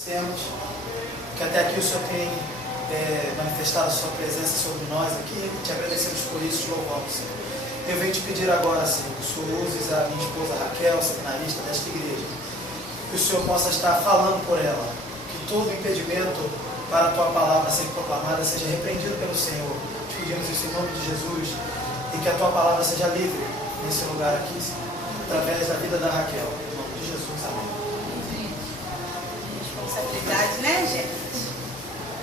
Agradecemos que até aqui o Senhor tem manifestado a sua presença sobre nós aqui, te agradecemos por isso, te louvamos, Senhor. Eu venho te pedir agora, Senhor, que o Senhor use a minha esposa Raquel, seminarista desta igreja, que o Senhor possa estar falando por ela, que todo impedimento para a tua palavra ser proclamada seja repreendido pelo Senhor. Te pedimos isso em nome de Jesus e que a tua palavra seja livre nesse lugar aqui, Senhor, através da vida da Raquel. Em nome de Jesus, amém. Responsabilidade, né, gente?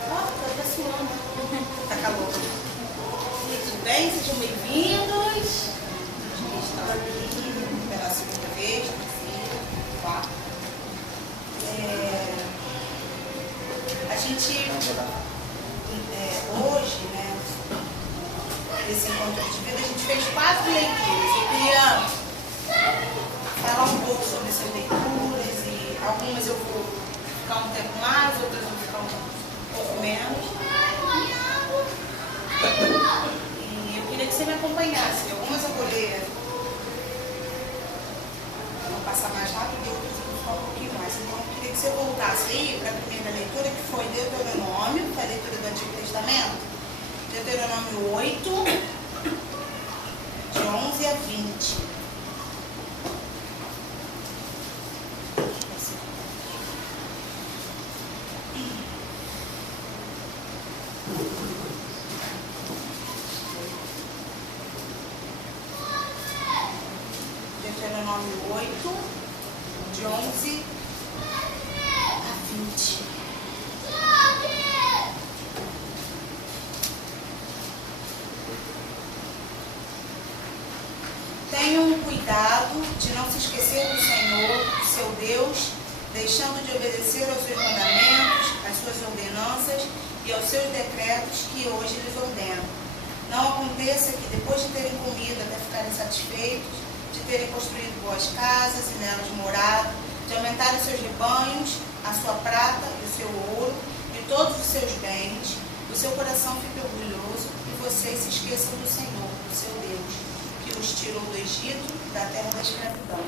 Ó, tô até suando. Tá calor. Tudo bem? Sejam bem-vindos. Eles estão aqui pela segunda vez, terceira, quarta. A gente, hoje, né, nesse encontro de vida, a gente fez 4 leituras. Eu queria falar um pouco sobre essas leituras e algumas eu vou ficar um tempo mais, outras vão ficar um pouco menos. E eu queria que você me acompanhasse. Algumas eu vou ler, vou passar mais rápido, e outras eu vou ficar um pouquinho mais. Então eu queria que você voltasse aí para a primeira leitura, que foi Deuteronômio, foi a leitura do Antigo Testamento. Deuteronômio 8, de 11 a 20. Deuteronômio 8, de 11 a 20. Tenham cuidado de não se esquecer do Senhor, seu Deus, deixando de obedecer aos seus mandamentos, às suas ordenanças e aos seus decretos que hoje lhes ordeno. Não aconteça que depois de terem comido até ficarem satisfeitos, de terem construído boas casas e nelas morado, de aumentarem seus rebanhos, a sua prata e o seu ouro e todos os seus bens, o seu coração fique orgulhoso e vocês se esqueçam do Senhor, do seu Deus, que os tirou do Egito, da terra da escravidão.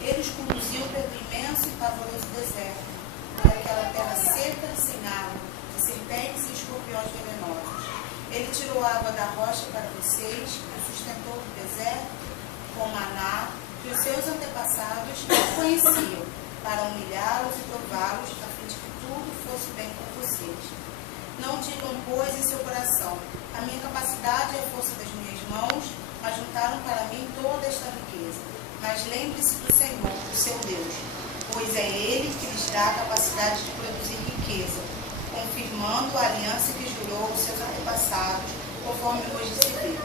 Ele os conduziu pelo imenso e pavoroso deserto, por aquela terra seca e sem água, de serpentes e escorpiões venenosos. Ele tirou a água da rocha para vocês, os sustentou no deserto, com maná, que os seus antepassados não conheciam, para humilhá-los e prová-los, a fim de que tudo fosse bem com vocês. Não digam, pois, em seu coração, a minha capacidade e a força das minhas mãos ajuntaram para mim toda esta riqueza. Mas lembre-se do Senhor, o seu Deus, pois é Ele que lhes dá a capacidade de produzir riqueza, confirmando a aliança que jurou aos seus antepassados, conforme hoje se vê.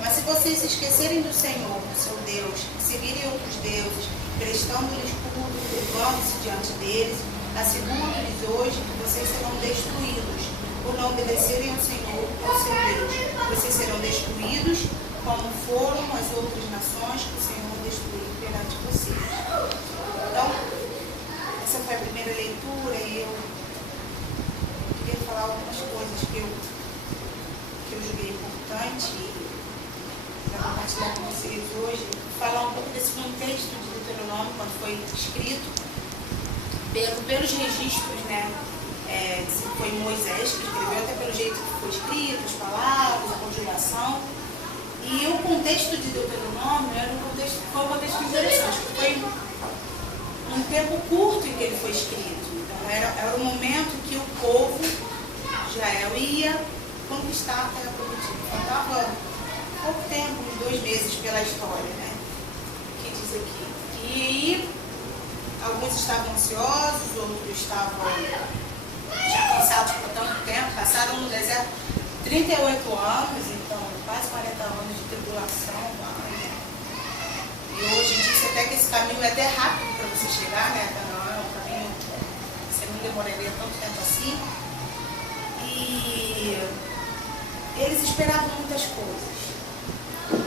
Mas se vocês se esquecerem do Senhor, do seu Deus, e seguirem outros deuses, prestando-lhes culto, curvando-se diante deles, asseguro-lhes hoje que vocês serão destruídos, por não obedecerem ao Senhor, ao seu Deus. Vocês serão destruídos, como foram as outras nações que o Senhor destruiu perante vocês. Então, essa foi a primeira leitura e eu queria falar algumas coisas que eu julguei importante para compartilhar com vocês hoje, falar um pouco desse contexto de Deuteronômio, quando foi escrito, pelos registros, né? Foi Moisés que escreveu, até pelo jeito que foi escrito, as palavras, a conjugação. E o contexto de Deuteronômio foi um contexto interessante, porque foi um tempo curto em que ele foi escrito. Então, era o momento que o povo de Israel ia conquistar a terra prometida. Faltava pouco tempo, uns 2 meses pela história, né? Que diz aqui. E alguns estavam ansiosos, outros estavam já cansados por tanto tempo, passaram no deserto 38 anos, então quase 40 anos de tribulação. E hoje diz até que esse caminho é até rápido para você chegar, né? Não é um caminho que você não demoraria tanto tempo assim. E eles esperavam muitas coisas.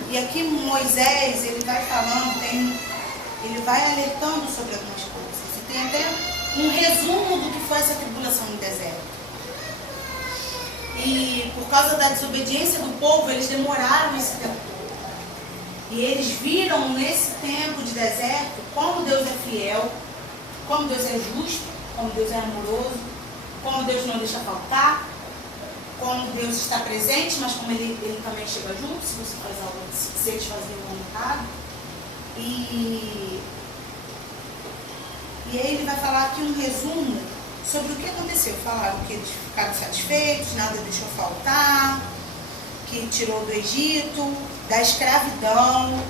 E aqui Moisés, ele vai falando, ele vai alertando sobre algumas coisas. E tem até um resumo do que foi essa tribulação no deserto. E por causa da desobediência do povo, eles demoraram esse tempo todo. E eles viram nesse tempo de deserto como Deus é fiel, como Deus é justo como Deus é amoroso, como Deus não deixa faltar, como Deus está presente, mas como Ele também chega junto, se você faz algo, se eles fazem algo errado. E aí ele vai falar aqui um resumo sobre o que aconteceu. Falaram que eles ficaram satisfeitos, nada deixou faltar, que tirou do Egito, da escravidão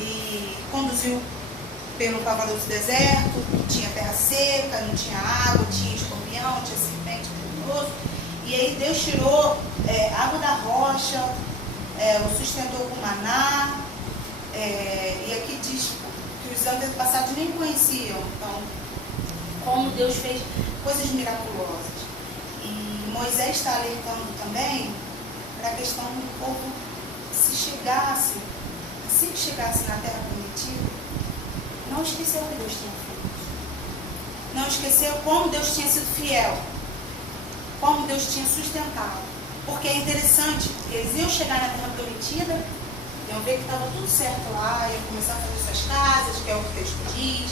e conduziu pelo pavoroso deserto, tinha terra seca, não tinha água, tinha escorpião, tinha serpente venenoso. E aí Deus tirou água da rocha, o sustentou com maná, e aqui diz que os antepassados nem conheciam, então, como Deus fez coisas miraculosas. E Moisés está alertando também para a questão do povo, se chegasse, assim que chegasse na terra prometida, não esqueceu o que Deus tinha feito. Não esqueceu como Deus tinha sido fiel, como Deus tinha sustentado. Porque é interessante, eles iam chegar na terra prometida, iam ver que estava tudo certo lá, iam começar a fazer suas casas, que é o que o texto diz,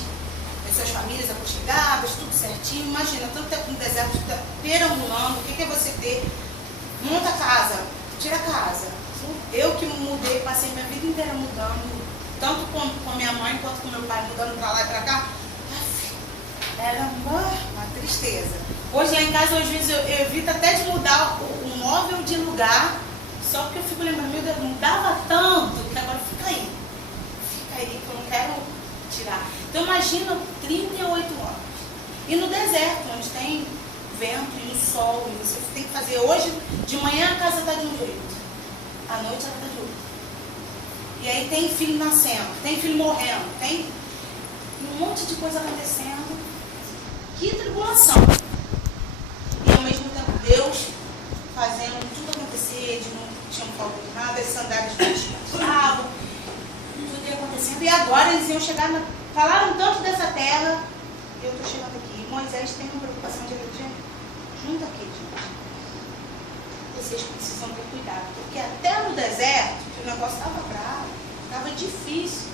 suas famílias aconchegadas, tudo certinho. Imagina, tanto tempo no deserto, perambulando, o que é você ter? Monta a casa, tira a casa. Eu que mudei, passei minha vida inteira mudando, tanto com minha mãe quanto com meu pai, mudando para lá e para cá. Era uma tristeza. Hoje lá em casa, às vezes, eu evito até de mudar o móvel de lugar, só porque eu fico lembrando, meu Deus, mudava tanto, que agora fica aí, que eu não quero tirar. Então imagina 38 anos. E no deserto, onde tem vento e o sol, e você tem que fazer hoje, de manhã a casa está de um jeito, à noite ela está de outro. E aí tem filho nascendo, tem filho morrendo, tem um monte de coisa acontecendo. Que tribulação. E ao mesmo tempo Deus fazendo tudo acontecer, de não tinham falta de nada, as sandálias não descansavam, tudo ia acontecendo. E agora eles iam chegar, falaram tanto dessa terra, eu estou chegando aqui. E Moisés tem uma preocupação de religião. Junto aqui, gente. Vocês precisam ter cuidado, porque até no deserto, que o negócio estava bravo, estava difícil,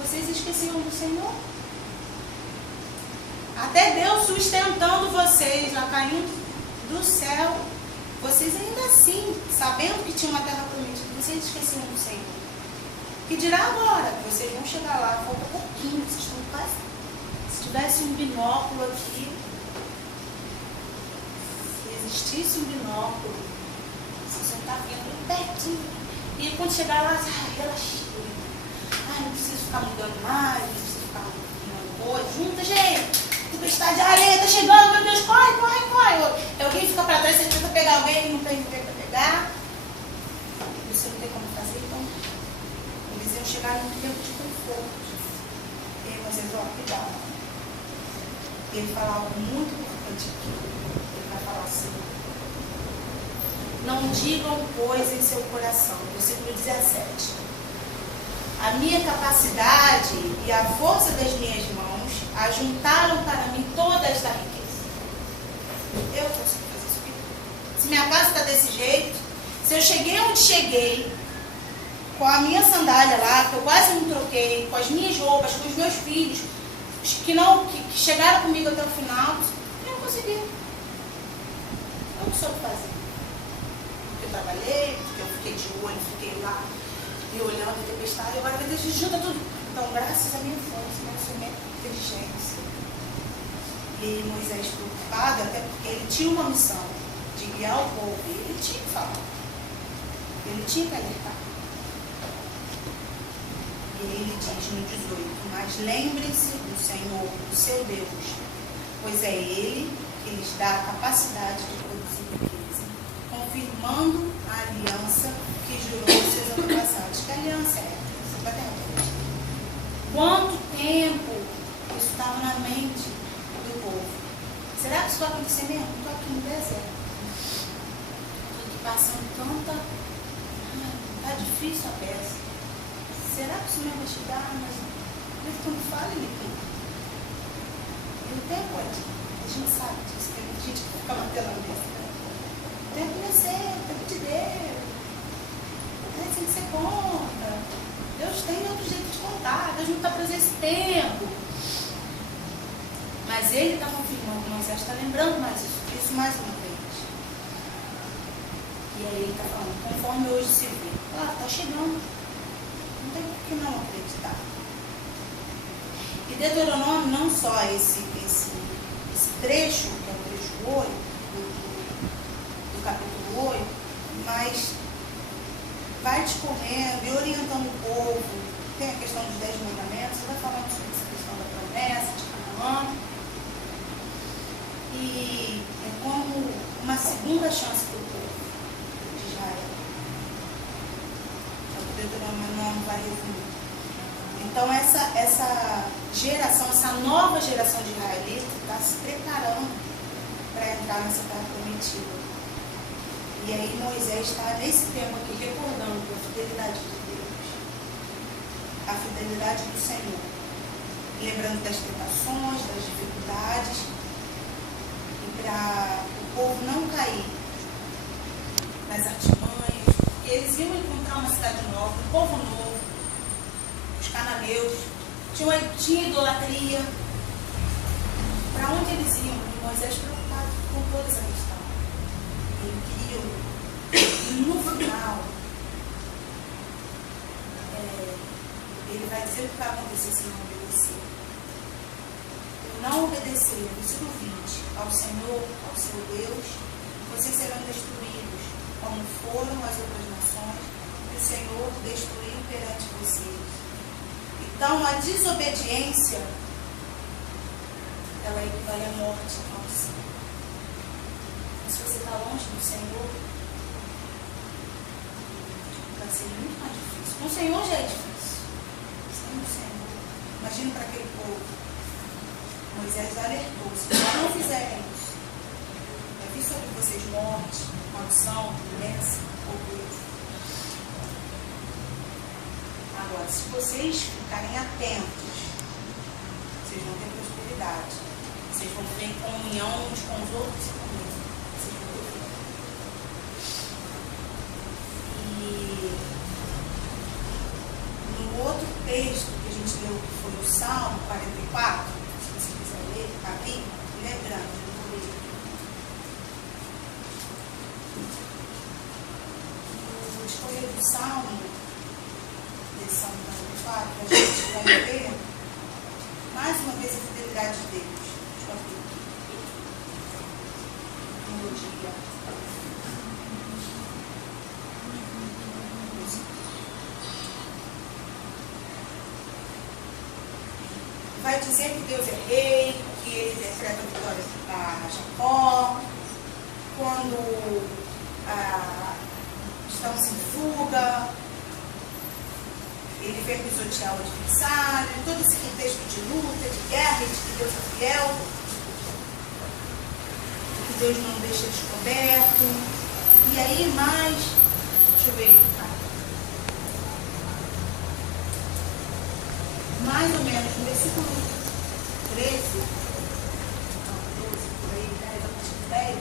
vocês esqueciam do Senhor. Até Deus sustentando vocês, lá caindo do céu, vocês ainda assim, sabendo que tinha uma terra prometida, vocês esqueciam do Senhor. Que dirá agora, que vocês vão chegar lá, falta pouquinho, vocês estão quase. Se tivesse um binóculo aqui, se existisse um binóculo, vocês vão estar vendo pertinho. E quando chegar lá, relaxei. Não preciso ficar mudando mais, não preciso ficar mudando coisa. Junta, gente. Tempestade de areia, tá chegando, meu Deus, corre, corre, corre. Alguém fica para trás, você tenta pegar alguém e não tem ninguém para pegar. Você não tem como fazer, então eles iam chegar num tempo de conforto. E aí vocês vão cuidar. E ele fala algo muito importante aqui. Ele vai falar assim: não digam, pois, em seu coração, versículo 17, a minha capacidade e a força das minhas mãos ajuntaram para mim toda esta riqueza. Eu consigo fazer isso aqui. Se minha casa está desse jeito, se eu cheguei onde cheguei, com a minha sandália lá, que eu quase não troquei, com as minhas roupas, com os meus filhos, que chegaram comigo até o final, eu não consegui. Eu não soube fazer. Porque eu trabalhei, porque eu fiquei de olho, fiquei lá, e olhando a tempestade, agora a gente junta tudo. Então, graças à minha força, graças à minha inteligência. E Moisés preocupado, até porque ele tinha uma missão de guiar o povo, e ele tinha que falar. Ele tinha que alertar. E ele diz no 18, mas lembrem-se do Senhor, do seu Deus, pois é Ele que lhes dá a capacidade de produzir riqueza, confirmando a aliança que jurou aos seus antepassados. Que aliança é essa? Quanto tempo isso estava na mente do povo? Será que isso vai acontecer mesmo? Estou aqui no deserto. Estou aqui passando tanta... Está difícil a peça. Será que isso mesmo vai chegar? Mas ele quando fala, ele fica. E o tempo é, a gente sabe disso, tem gente que fica mantendo a mesa. O tempo não é certo, o tempo de Deus. Tem que ser conta. Deus tem outro jeito de contar. Deus não está trazendo esse tempo. Mas ele está confirmando Moisés está lembrando mais isso mais uma vez. E aí ele está falando, conforme hoje se vê. Está chegando. Não tem por que não acreditar. E Deuteronômio, não só esse trecho, que é o trecho 8, do capítulo 8, mas vai discorrendo e orientando o povo. Tem a questão dos 10 mandamentos, vai falando sobre essa questão da promessa de Canaã. E é como uma segunda chance para o povo de Israel. É o que Deuteronômio não vai resumir. Então essa geração, essa nova geração de israelitas está se preparando para entrar nessa terra prometida. E aí Moisés está nesse tempo aqui recordando a fidelidade de Deus, a fidelidade do Senhor, lembrando das tentações, das dificuldades, e para o povo não cair nas artimanhas, porque eles iam encontrar uma cidade nova, um povo novo, os cananeus, tinha idolatria. Para onde eles iam? E Moisés preocupado com toda essa questão. Ele queria, e no final, ele vai dizer o que vai acontecer se não obedecer. Não obedecer, versículo 20, ao Senhor, ao seu Deus, vocês serão destruídos, como foram as outras nações, que o Senhor destruiu perante vocês. Então, a desobediência, ela equivale à morte ao Senhor. Se você está longe do Senhor, vai ser muito mais difícil. Com o Senhor já é difícil. Sem o Senhor. Imagina para aquele povo. Moisés alertou, se não fizerem isso, vai vir sobre vocês morte, maldição, doença, pobreza. Agora, se vocês ficarem atentos, vocês vão ter prosperidade. Vocês vão ter em comunhão uns com os outros e comigo. Vocês vão ter vida. E no outro texto que a gente leu, que foi o Salmo 44, se você quiser ler, aqui, ele é grande, eu vou ler. No discorrer do Salmo, Salmo 44, a gente vai ver mais uma vez a fidelidade de Deus. Deixa eu abrir aqui. Melodia. Vai dizer que Deus é rei, que ele decreta a vitória a Jacó, quando estamos em fuga, ele vem pisotear o adversário, todo esse contexto de luta, de guerra, de que Deus é fiel, que Deus não deixa descoberto. E aí mais, deixa eu ver, mais ou menos no versículo 13, não, 12, por aí, 10, a partir de 10,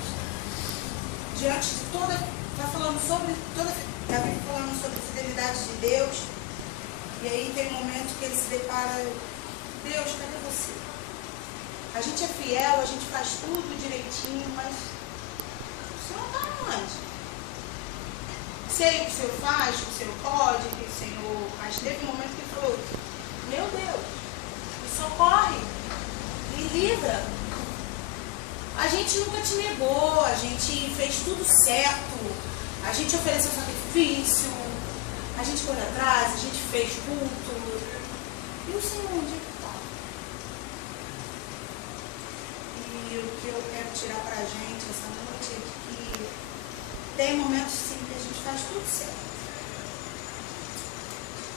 diante de toda, está falando sobre toda, Davi falando sobre a fidelidade de Deus. E aí tem um momento que ele se depara, Deus, cadê você? A gente é fiel, a gente faz tudo direitinho, mas o Senhor está onde? Sei o que o Senhor faz, o que o Senhor pode, o que o Senhor... Mas teve um momento que ele falou, meu Deus, me socorre, me livra. A gente nunca te negou, a gente fez tudo certo, a gente ofereceu sacrifício, a gente foi atrás, a gente fez culto. E o Senhor onde está? E o que eu quero tirar para a gente essa noite é que tem momentos sim que a gente faz tudo certo.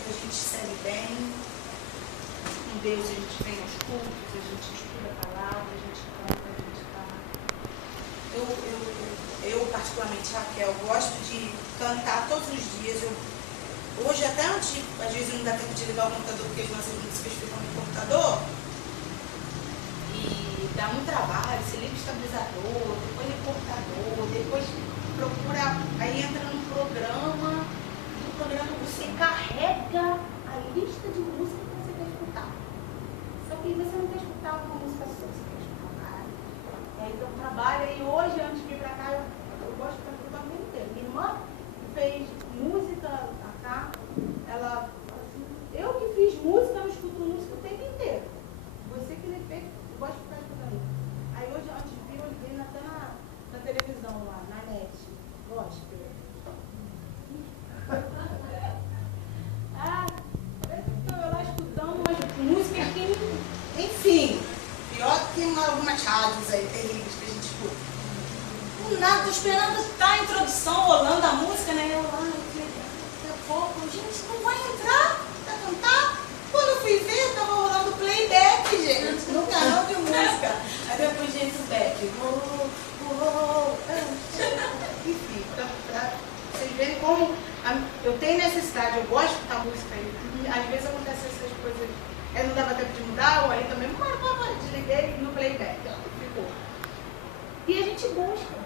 A gente segue bem. Com Deus a gente vem aos cultos, a gente estuda a palavra, a gente canta, a gente fala. Eu particularmente, Raquel, gosto de cantar todos os dias. Hoje, até antes, às vezes não dá tempo de ligar o computador, porque as nossas músicas ficam no computador. E dá muito trabalho, você liga o estabilizador, depois recortador, depois procura, aí entra no programa, e no programa você carrega a lista de música que você quer escutar. Só que você não quer escutar uma música sua, você quer escutar várias. aí terríveis que a gente escuta. Do nada, tô esperando tá a introdução, rolando a música, né? Eu lá, daqui a pouco, gente, não vai entrar pra cantar? Quando eu fui ver, tava rolando playback, gente, no canal de música. Aí depois, gente, o back. Enfim, pra vocês verem como eu tenho necessidade, eu gosto de escutar música aí. Às vezes acontecem essas coisas, não dava tempo de mudar, ou aí também, desliguei no playback, ó, ficou. E a gente busca.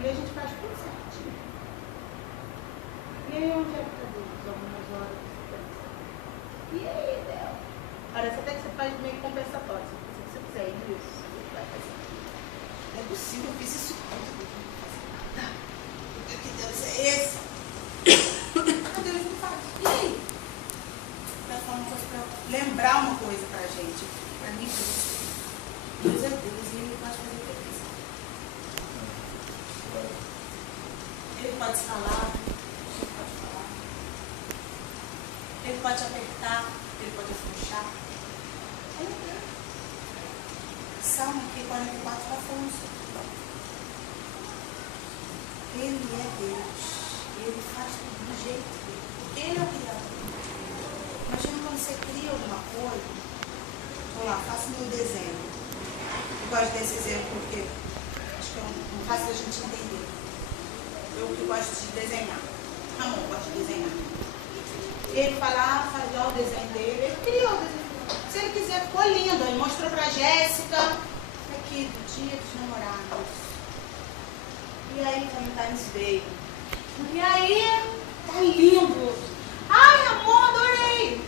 E a gente faz tudo certinho. E aí onde é que está Deus? Algumas horas você pensa. E aí, Deus? Parece até que você faz meio compensatório. Se você fizer isso, você vai fazer. Não é possível, eu fiz isso tudo. Tá. Que Deus é esse? Ah, Deus não faz. E aí? Está falando para lembrar uma coisa para a gente. Para mim, para você. Deus é Deus e Ele pode fazer o que Ele quiser. Ele pode falar, ele pode falar. Ele pode apertar, ele pode afrouxar. Ele é Deus. Salmo aqui 44 está falando sobre isso. Ele é Deus. Ele faz tudo do jeito dele. Porque Ele é o criador. Imagina quando você cria alguma coisa. Vamos lá, faça meu desenho. Eu gosto desse exemplo porque acho que é um fácil da gente entender. Eu que gosto de desenhar. Ramon gosta de desenhar. Ele vai lá, faz lá o desenho dele. Ele criou o desenho. Se ele quiser, ficou lindo. Ele mostrou pra Jéssica. Aqui, do dia dos namorados. E aí, Valentine's Day. E aí, tá lindo. Ai, amor, adorei.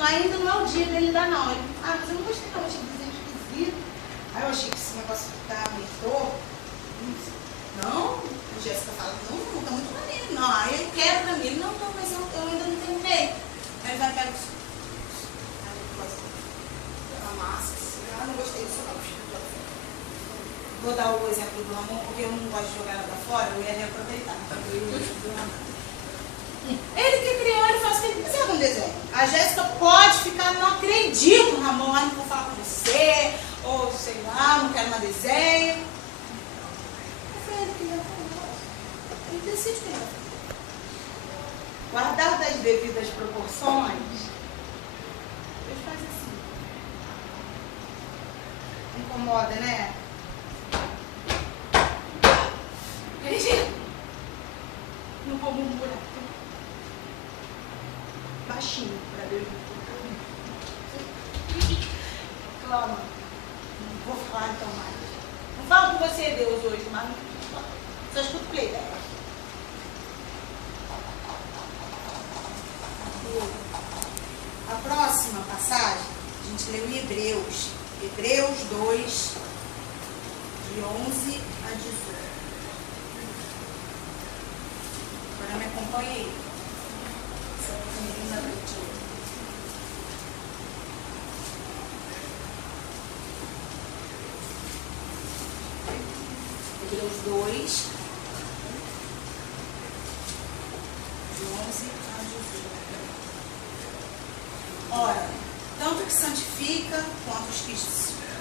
Ainda não é o dia dele ainda não. Ele, mas eu não gostei não, eu achei que desenho esquisito. Aí eu achei que esse negócio tá meio torto. Não, a Jéssica fala, não, tá muito maneiro. Não, aí ele quer pra mim. Não, mas eu ainda não terminei. Aí ele vai pegar a massa, assim, não gostei disso não. Vou dar o exemplo do Ramon, porque eu não gosto de jogar nada fora, eu ia reaproveitar. Ele que criou, ele faz o que ele quiser com o desenho. A Jéssica pode ficar, não acredito, Ramon, não vou falar com você, ou sei lá, não quero mais desenho. Ele decide o que ele vai fazer. Guardar das devidas proporções, Deus faz assim. Incomoda, né? Não vou murmurar. Baixinho, para Deus não. Clama. Não vou falar então mais. Não falo com você, Deus, hoje, mas só escuto playback. A próxima passagem, a gente leu em Hebreus. Hebreus 2, de 11 a 18. Agora me acompanha aí. Hebreus 2, de 11 a 18. Ora, tanto que santifica quanto os que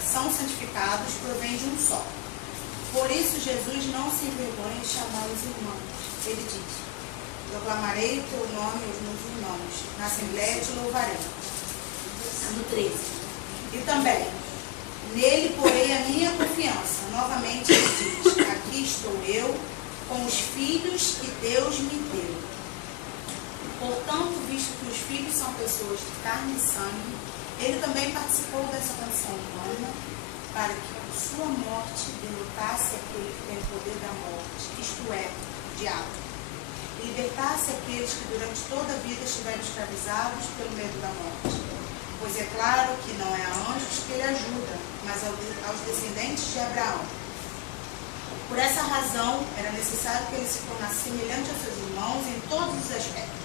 são santificados provém de um só. Por isso Jesus não se envergonha de chamá-los irmãos. Ele diz: proclamarei o teu nome aos meus irmãos, na Assembleia te louvarei. No 13. E também, nele porei a minha confiança. Novamente ele diz: aqui estou eu, com os filhos que Deus me deu. Portanto, visto que os filhos são pessoas de carne e sangue, ele também participou dessa condição humana, para que por sua morte derrotasse aquele que tem o poder da morte, isto é, o diabo, e libertasse aqueles que durante toda a vida estiveram escravizados pelo medo da morte. Pois é claro que não é a anjos que ele ajuda, mas aos descendentes de Abraão. Por essa razão, era necessário que ele se tornasse semelhante aos seus irmãos em todos os aspectos,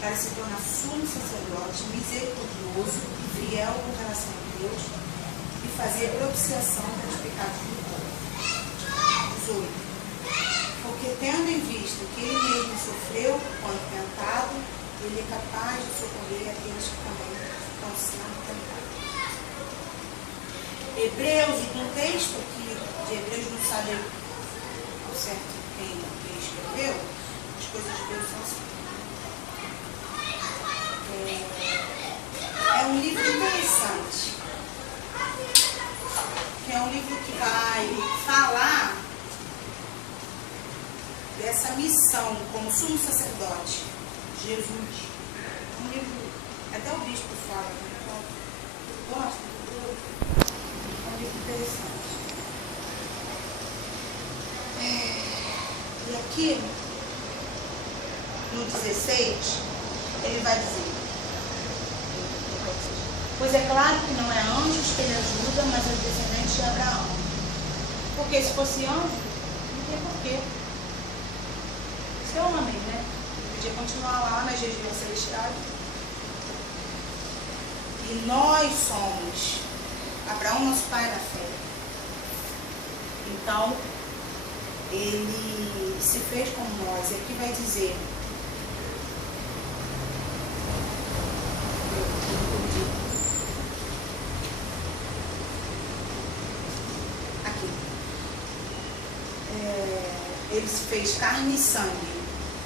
para se tornar sumo sacerdote, misericordioso e fiel com relação a Deus, e fazer propiciação pelos pecados do povo. 18. Porque tendo em vista que ele mesmo sofreu quando tentado, ele é capaz de socorrer aqueles que também estão sendo tentados. Hebreus, o contexto que de Hebreus não sabe ao certo quem escreveu, as coisas de Deus são assim. É um livro interessante, que é um livro que vai falar dessa missão como sumo sacerdote, Jesus. Um livro, até o bispo fala, né? Gosta, é um livro interessante. E aqui, no 16, ele vai dizer: pois é claro que não é anjos que ele ajuda, mas os descendentes de Abraão. Porque se fosse anjo, não tem porquê. Isso é homem, né? Ele podia continuar lá nas regiões celestiais. E nós somos Abraão, nosso pai da fé. Então, ele se fez como nós. E aqui vai dizer: ele se fez carne e sangue,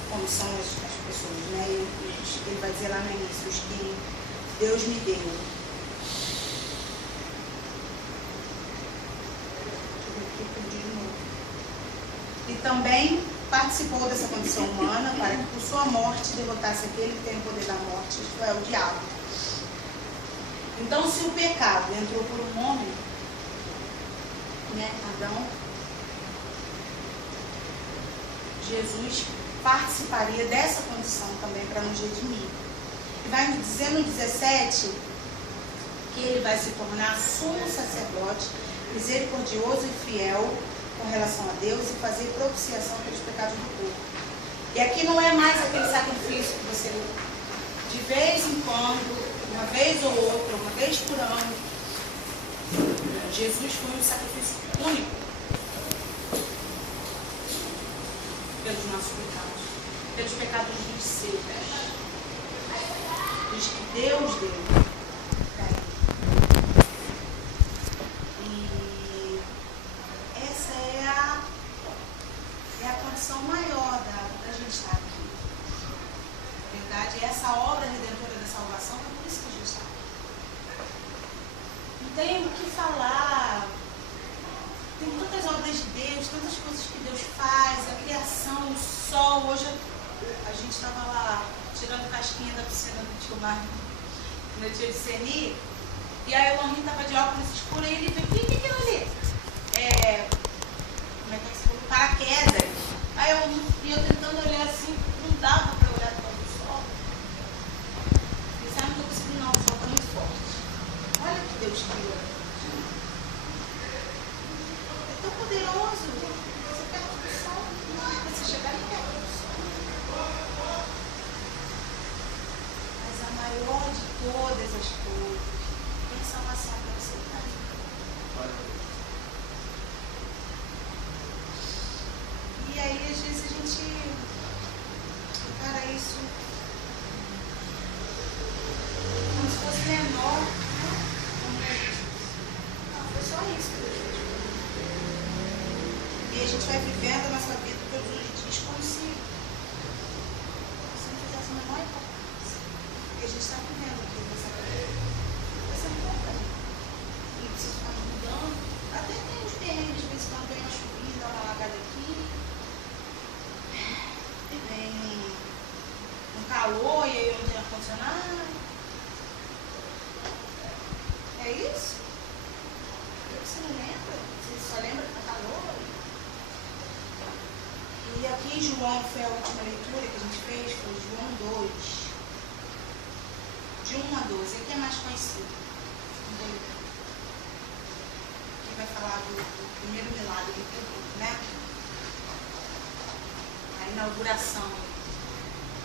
como são as pessoas, né? Ele vai dizer lá no início: os que Deus me deu. Deixa eu ver aqui, perdi de novo. E também participou dessa condição humana para que por sua morte derrotasse aquele que tem o poder da morte, isto é, o diabo. Então, se o pecado entrou por um homem, né, Adão, Jesus participaria dessa condição também para nos redimir. E vai nos dizer no 17 que ele vai se tornar sumo sacerdote, misericordioso e fiel com relação a Deus e fazer propiciação pelos pecados do povo. E aqui não é mais aquele sacrifício que você, de vez em quando, uma vez ou outra, uma vez por ano. Jesus foi um sacrifício único pelos nossos pecados, pelos pecados dos seus, dos que Deus deu. E essa é a condição maior da gente estar aqui. Na verdade, essa obra redentora da salvação é por isso que a gente está aqui. Não tem o que falar. Tem tantas obras de Deus, tantas coisas que Deus faz, a criação, o sol. Hoje a gente estava lá tirando casquinha da piscina do tio Marco no dia de Seni, e aí o Henri estava de óculos escuros e ele veio: o que é aquilo ali? Como é que se falou? Paraquedas. Aí eu tentando olhar assim, não dava para olhar para o sol. E sabe, não estou conseguindo não, o sol está muito forte. Olha o que Deus criou. Tão poderoso, você perto do sol, você chegar ali perto do sol. Mas a maior de todas as coisas tem salvação para você estar. E aí, às vezes, a gente encara isso como se fosse menor, né? Não, foi só isso que Deus fez. E a gente vai vivendo a nossa vida todos os dias como se não fizesse a menor importância. Porque a gente está vivendo aqui nessa vida. Você não importa. Não precisa ficar mudando. Até tem uns terrenos, de vez em quando tem uma chuvinha, dá uma alagada aqui. E vem um calor e aí eu não tenho ar-condicionado. É isso? Você não lembra? Você só lembra que está calor? E aqui em João, foi a última leitura que a gente fez, foi João 2, de 1 a 12. Aqui é mais conhecido. Aqui vai falar do primeiro milagre do povo, né? A inauguração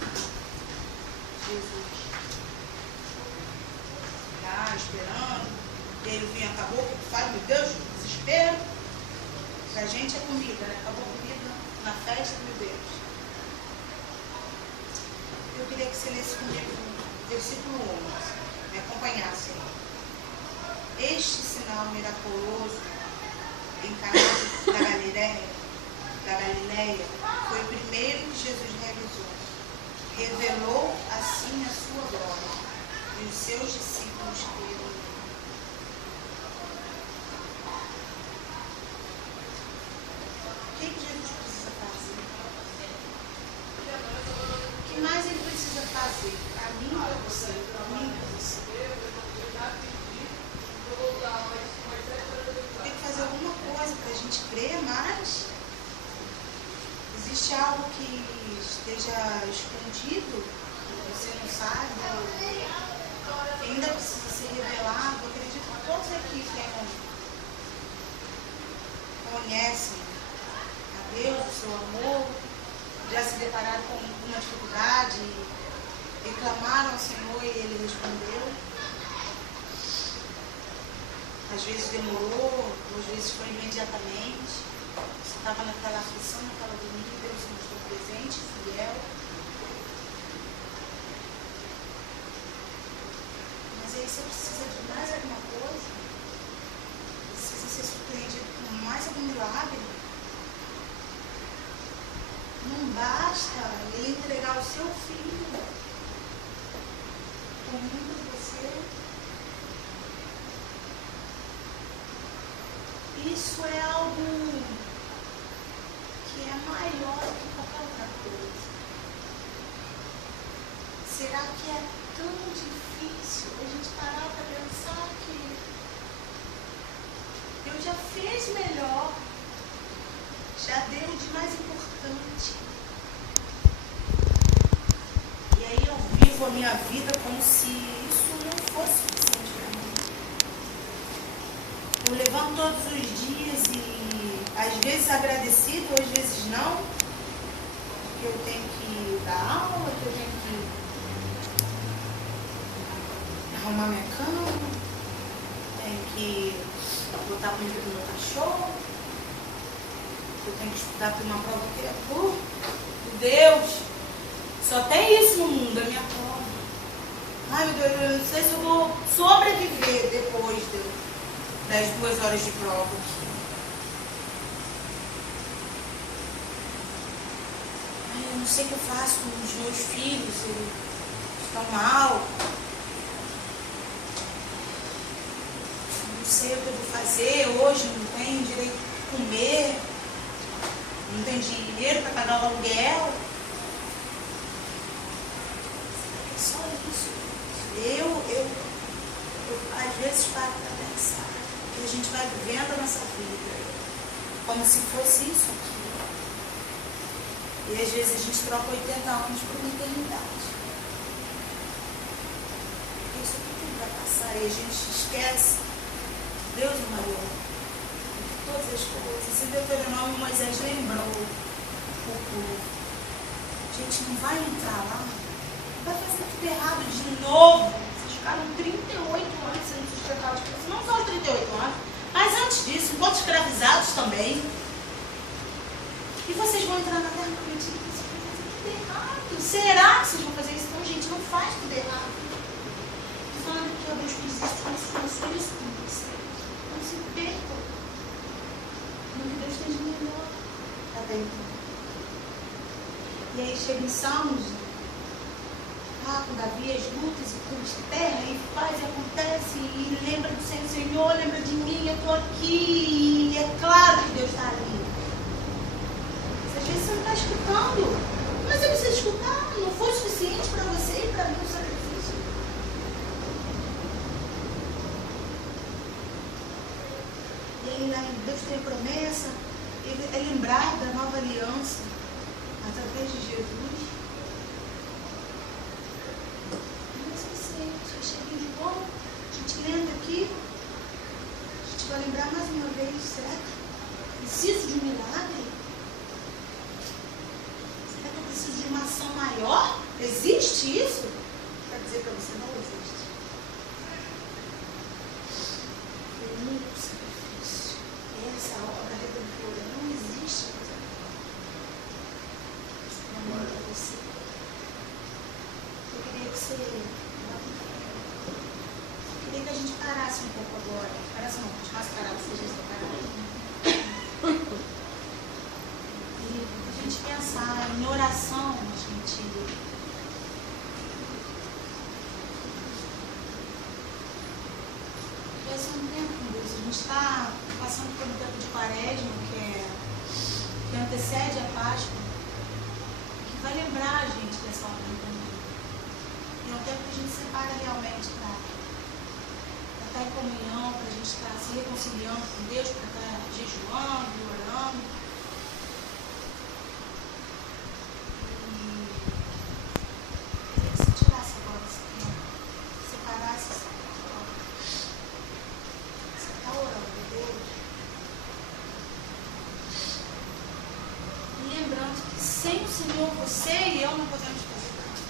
de Jesus. Lá esperando, e aí o vinho acabou, o que faz? Meu Deus, desespero. Pra gente é comida, né? Acabou a comida na festa, meu Deus. Eu queria que você lesse comigo o versículo 11, me acompanhasse. Este sinal miraculoso em Caná da Galileia foi o primeiro que Jesus realizou. Revelou assim a sua glória, e os seus discípulos creram. O que Jesus precisa fazer? O que mais ele precisa fazer? Para mim, para você, para mim, para você. Tem que fazer alguma coisa para a gente crer mais. Existe algo que esteja escondido, que você não sabe, que ainda precisa ser revelado. Eu acredito que todos aqui conhecem a Deus, o seu amor, já se depararam com uma dificuldade, reclamaram ao Senhor e Ele respondeu. Às vezes demorou, às vezes foi imediatamente. Você estava naquela aflição, naquela agonia, Deus se mostrou presente, fiel. Mas aí você precisa de mais alguma coisa? Precisa ser surpreendido com mais algum milagre? Não basta Ele entregar o seu filho por mim, por você. Isso é algo que é maior do que qualquer outra coisa. Será que é tão difícil a gente parar para pensar que Deus já fez melhor, já deu de mais importante? E aí eu vivo a minha vida como se isso não fosse suficiente para mim. Eu levanto todos os dias e às vezes agradecido, às vezes não, porque eu tenho que dar aula, que eu tenho que arrumar minha cama, tenho que botar comida pro meu cachorro, eu tenho que estudar para uma prova que é por Deus. Só tem isso no mundo, a minha prova. Ai meu Deus, eu não sei se eu vou sobreviver depois das 2 horas de prova. Ai, eu não sei o que eu faço com os meus filhos, eles estão mal. Não sei o que eu vou fazer hoje, não tenho direito de comer, não tenho dinheiro para pagar o aluguel. É só isso. Eu às vezes paro para pensar que a gente vai vivendo a nossa vida como se fosse isso aqui. E às vezes a gente troca 80 anos por uma eternidade. Porque isso aqui tudo vai passar e a gente esquece Deus é maior de todas as coisas. Em Deuteronômio, Moisés lembrou o povo. A gente não vai entrar lá, vai fazer tudo errado de novo. Vocês ficaram 38 anos sendo sustentados por isso. Não só os 38 anos, mas antes disso, enquanto escravizados também. E vocês vão entrar na terra prometida e vocês vão fazer tudo errado. Será que vocês vão fazer isso? Então, gente, não faz tudo errado. Estou falando que Deus fez isso com vocês. Não se percam no que Deus tem de melhor para dentro. E aí chega em Salmos, com Davi, as lutas e consterna e faz e acontece e lembra do Senhor, lembra de mim, eu estou aqui. E é claro que Deus está ali. Às vezes você não está escutando, mas você precisa escutar. Não foi suficiente para você e para mim o sacrifício. E aí Deus tem promessa, é lembrar da nova aliança através de Jesus. Não é suficiente. Eu cheguei de bom, a gente lendo aqui, a gente vai lembrar mais uma vez, será que preciso de um milagre? Será que eu preciso de uma ação maior? Existe isso? Quer dizer para você, não existe. Foi o único sacrifício. Essa obra redentora não existe. Não é para você. Eu queria que você... Eu queria que a gente parasse um pouco agora. gente está passando por um tempo de quaresma, que antecede a Páscoa, que vai lembrar a gente dessa ordem também. E é um tempo que a gente separa realmente para estar em comunhão, para a gente estar se reconciliando com Deus, para estar jejuando, orando. E se tirasse agora esse tempo, separasse esse tempo, você está orando a Deus. E lembrando que sem o Senhor, você e eu não podemos fazer nada.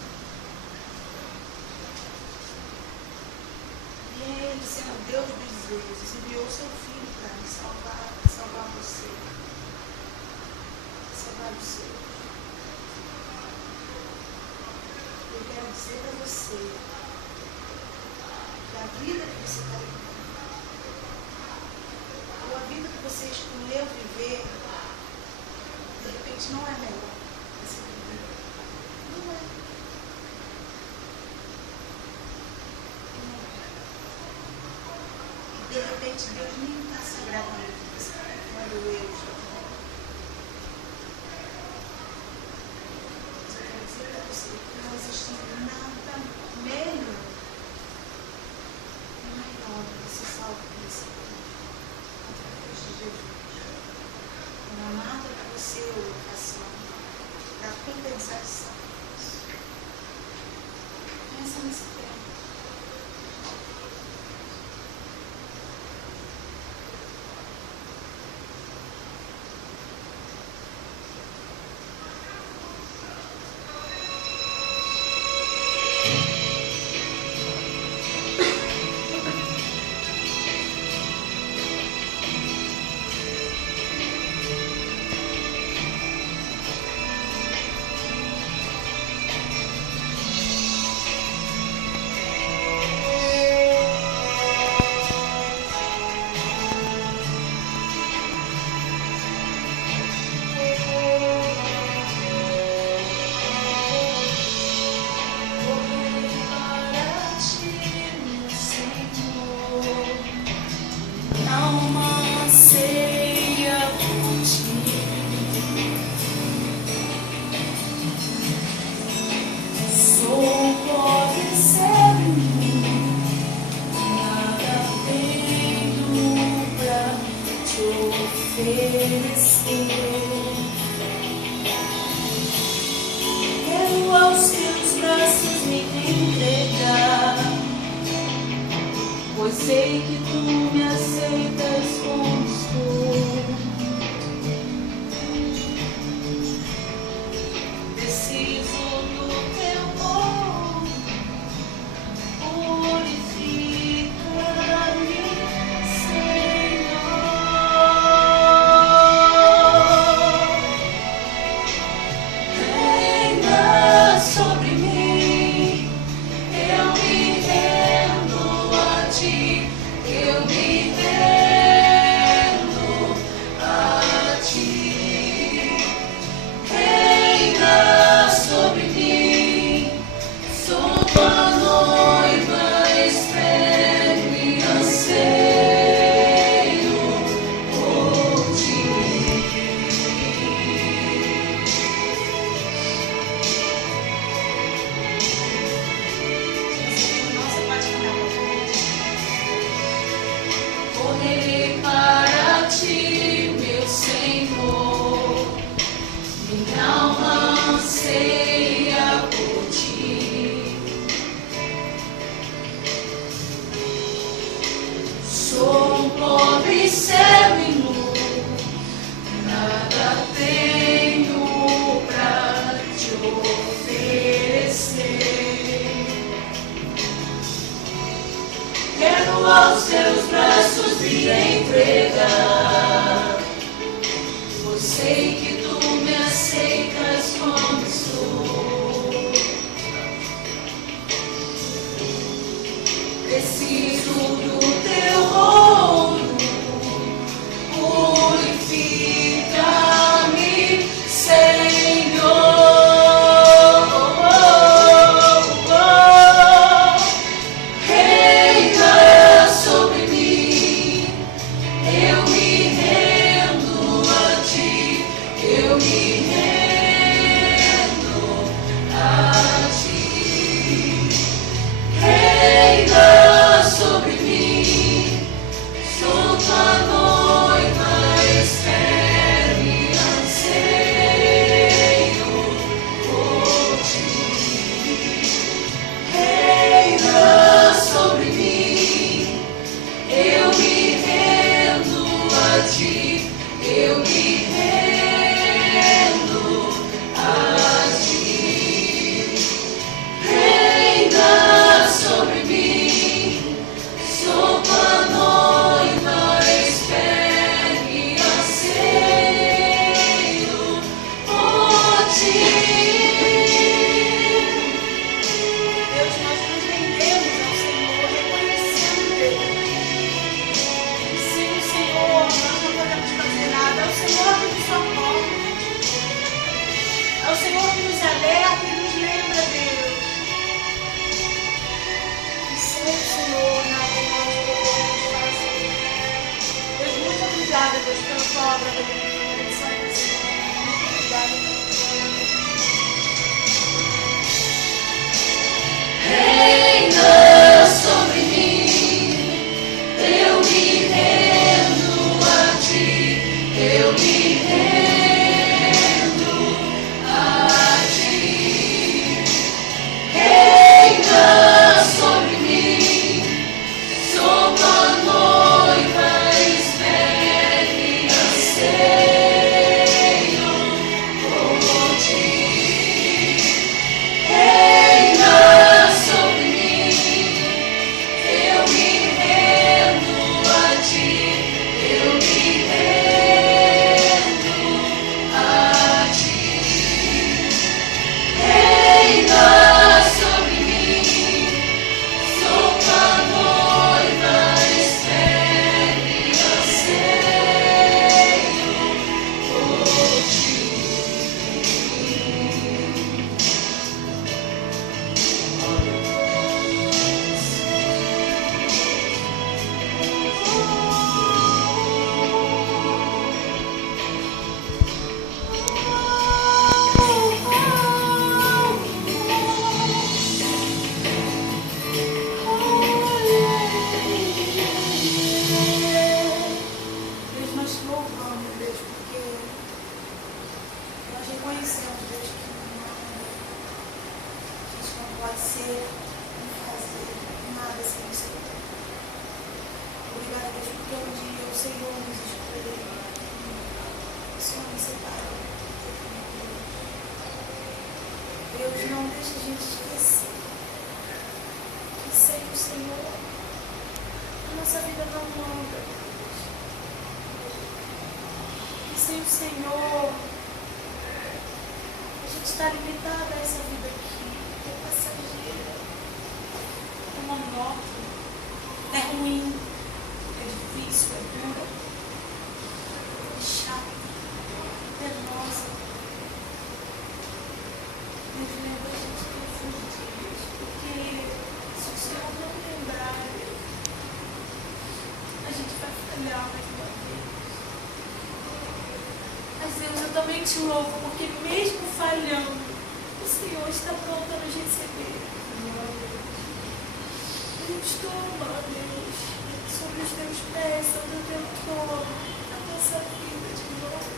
E Ele, sendo Deus dos desejos, enviou o seu Filho para me salvar você, salvar os seus. Eu quero dizer para você que a vida que você está vivendo, ou a vida que você escolheu viver, de repente não é melhor para se viver. Não é. E de repente Deus nem está se agradando quando eu estou. Mas eu quero dizer para você que não existe nada melhor e maior do que ser salvo por esse Deus, através de Jesus. Não há nada que você ou faça para compensar esse sacrifício. Pensa nesse tempo. Quero aos teus braços me entregar, pois sei que tu me aceitas como estou. Preciso do teu amor, purifica-me, Senhor. Reina sobre mim, eu me rendo a ti, eu me rendo. ser, nem fazer nada sem o Senhor. Obrigada, Deus, porque um dia o Senhor nos escolheu. O Senhor nos separou. Deus, não deixa a gente esquecer que sem o Senhor a nossa vida não anda. E sem o Senhor a gente está limitada a essa vida aqui, que é passageira, é monótona, é ruim, é difícil, é dura, é chata, é penosa. Deus, lembra a gente todos os dias, porque se o Senhor não lembrar, a gente vai falhar mais uma vez. Mas Deus, eu também te louvo, porque mesmo falhando, o Senhor está pronto a nos receber. Deus, toma, Deus, sobre os teus pés, sobre o teu trono, a nossa vida de novo.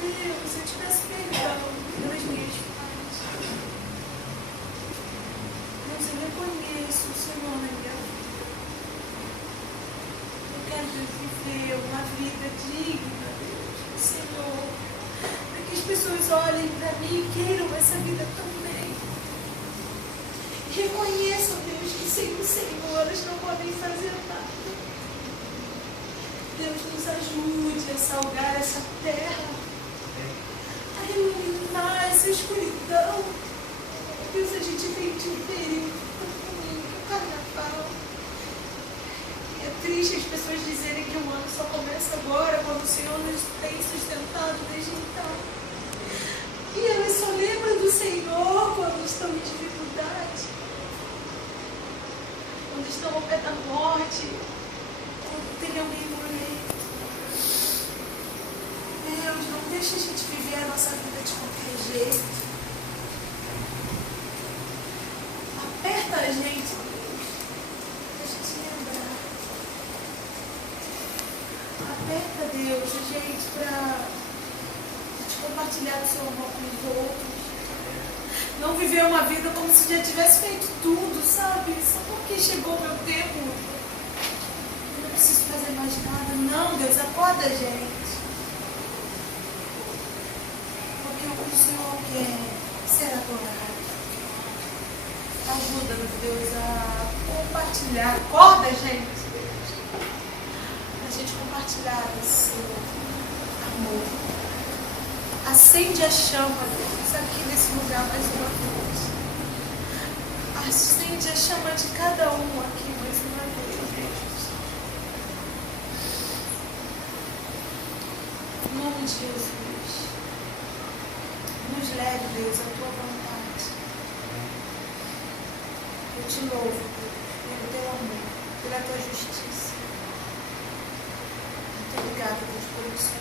Deus, eu te peço perdão pelas minhas falhas. Deus, eu reconheço o Senhor na minha vida. Eu quero viver uma vida digna, Deus, do Senhor. Para que as pessoas olhem para mim e queiram essa vida também. Reconheçam, Deus, que sem o Senhor elas não podem fazer nada. Deus, nos ajude a salgar essa terra, a iluminar essa escuridão. Deus, a gente vem de um período tão ruim, que o carnaval. E é triste as pessoas dizerem que o ano só começa agora, quando o Senhor nos tem sustentado desde então. E elas só lembram do Senhor quando estão em dificuldade, quando estão ao pé da morte, quando tem alguém morrendo. Deus, não deixa a gente viver a nossa vida de qualquer jeito. Aperta a gente, Deus, pra gente lembrar. Aperta, Deus, a gente pra compartilhar o seu amor com os outros. Não viver uma vida como se já tivesse feito tudo, sabe? Só porque chegou o meu tempo. Eu não preciso fazer mais nada. Não, Deus, acorda a gente. Porque o que o Senhor quer ser adorado. Ajuda-nos, Deus, a compartilhar. Acorda a gente, Deus. A gente compartilhar esse amor. Acende a chama, Deus, aqui nesse lugar mais uma vez. Acende a chama de cada um aqui mais uma vez, Deus. Em nome de Jesus, nos leve, Deus, à tua vontade. Eu te louvo, Deus, pelo teu amor, pela tua justiça. Muito obrigada, Deus, por isso.